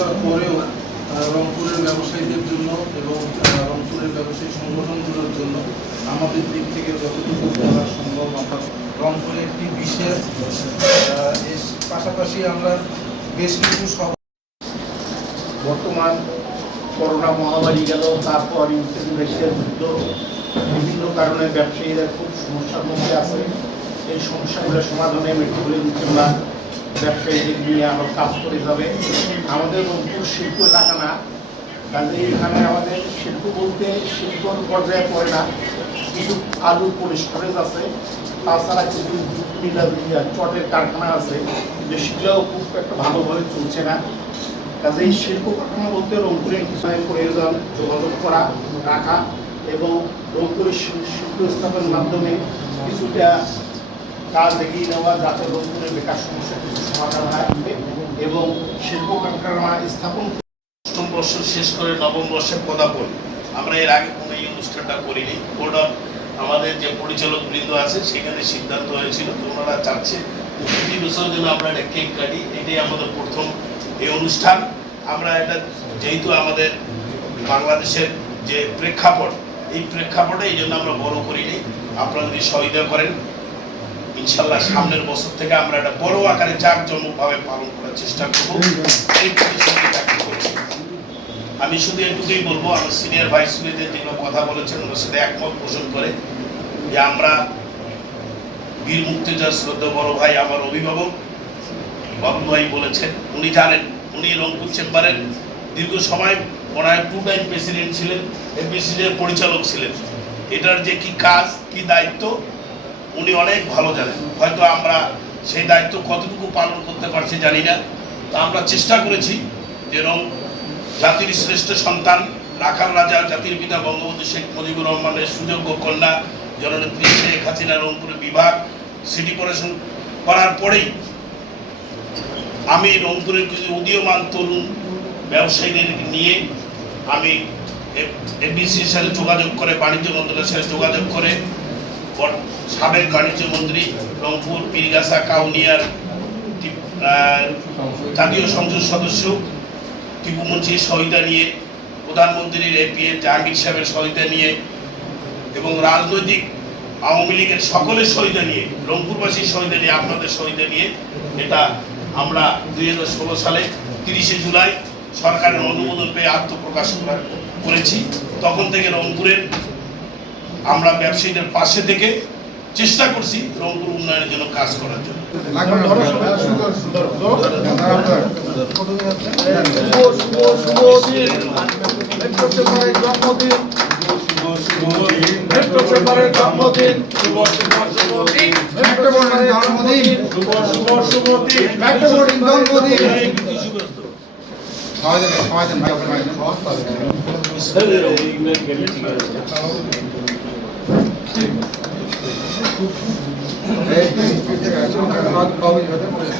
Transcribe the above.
দেওয়ার পরেও রংপুরের ব্যবসায়ীদের জন্য এবং রংপুরের ব্যবসায়ী সংগঠনগুলোর জন্য আমাদের দিক থেকে যতটুকু করা সম্ভব আমরা রংপুরে একটি বিশেষ পাশাপাশি আমরা বেশ কিছু বর্তমান করোনা মহামারী গেল, তারপর ইউক্রেন রাশিয়ার যুদ্ধ, বিভিন্ন কারণে ব্যবসায়ীরা খুব সমস্যার মধ্যে আছে। এই সমস্যাগুলো সমাধানে মেট্রোপলিটন চেম্বার ব্যবসায়ীদের নিয়ে আরও কাজ করে যাবে। আমাদের রংপুর শিল্প এলাকা না। কাজে এখানে আমাদের শিল্প বলতে শিল্পর পর্যায়ে পড়ে না। কিছু আলু কোল্ড স্টোরেজ আছে। তাছাড়া কিছু চটের কারখানা আছে। যে সেগুলোও খুব একটা ভালোভাবে চলছে না। কাজে এই শিল্প কাঠামো বলতে রংপুরের কিছু প্রয়োজন, যোগাযোগ করা, রাখা এবং রংপুরের শিল- শিল্প স্থাপনের মাধ্যমে কিছুটা কাজ এগিয়ে নেওয়া যাতে রংপুরের বেকার সমস্যা কিছু সমাধান হয় এবং শিল্প কারখানা স্থাপন অষ্টম বর্ষ শেষ করে নবম বর্ষে পদার্পণ আমরা এর আগে কোনো এই অনুষ্ঠানটা করিনি। বোর্ড অফ আমাদের যে পরিচালক বৃন্দ আছে, সেখানে সিদ্ধান্ত হয়েছিল তো ওনারা চাচ্ছে প্রতি বছর যেন আমরা একটা কেক কাটি। এটাই আমাদের প্রথম এই অনুষ্ঠান। আমরা এটা যেহেতু আমাদের বাংলাদেশের যে প্রেক্ষাপট, এই প্রেক্ষাপটে এই জন্য আমরা বড় করিনি। আপনারা যদি সহযোগিতা করেন ইনশাল্লাহ সামনের বছর থেকে আমরা একটা বড় আকারে জাঁকজমকভাবে পালন করার চেষ্টা করব। আমি শুধু এটুকুই বলব, আমার সিনিয়র ভাইস প্রেসিডেন্ট যেগুলো কথা বলেছেন, ওনার সাথে একমত পোষণ করে যে আমরা বীর মুক্তিযোদ্ধা শ্রদ্ধা বড় ভাই আমার অভিভাবক বাবু ভাই বলেছেন, উনি জানেন, উনি রংপুর চেম্বারের দীর্ঘ সময় হয় টু টাইম প্রেসিডেন্ট ছিলেন এমবিসির পরিচালক ছিলেন এটার যে কি কাজ, কি দায়িত্ব উনি অনেক ভালো জানেন। হয়তো আমরা সেই দায়িত্ব কতটুকু পালন করতে পারছি জানি না। তা আমরা চেষ্টা করেছি যে রং জাতির শ্রেষ্ঠ সন্তান, রাখাল রাজা, জাতির পিতা বঙ্গবন্ধু শেখ মুজিবুর রহমানের সুযোগ্য কন্যা, জননেত্রী শেখ হাসিনা রংপুরের বিভাগ, সিটি কর্পোরেশন করার পরেই আমি রংপুরের কিছু উদীয়মান তরুণ ব্যবসায়ীদের নিয়ে আমি এবিসির সাথে যোগাযোগ করে, বাণিজ্য মন্ত্রণালয়ের সাথে যোগাযোগ করে সাবেক বাণিজ্য মন্ত্রী রংপুর, পীরগাছা, কাউনিয়ার জাতীয় সংসদ সদস্য, টিপু মুন্সির সহিতা নিয়ে, প্রধানমন্ত্রীর এপিএ জাহাঙ্গীর সাহেবের সহিতা নিয়ে এবং রাজনৈতিক আওয়ামী লীগের সকলের সহিতা নিয়ে, রংপুরবাসীর সহিতা নিয়ে, আপনাদের সহিতা নিয়ে এটা আমরা দুই হাজার ষোলো সালে তিরিশে জুলাই সরকারের অনুমোদন পেয়ে আত্মপ্রকাশ করা- করেছি। তখন থেকে রংপুরের আমরা ব্যবসায়ীদের পাশে থেকে চেষ্টা করছি রংপুর উন্নয়নের জন্য কাজ করার জন্য জন্মদিন মেট্রোপলিটন জন্মদিন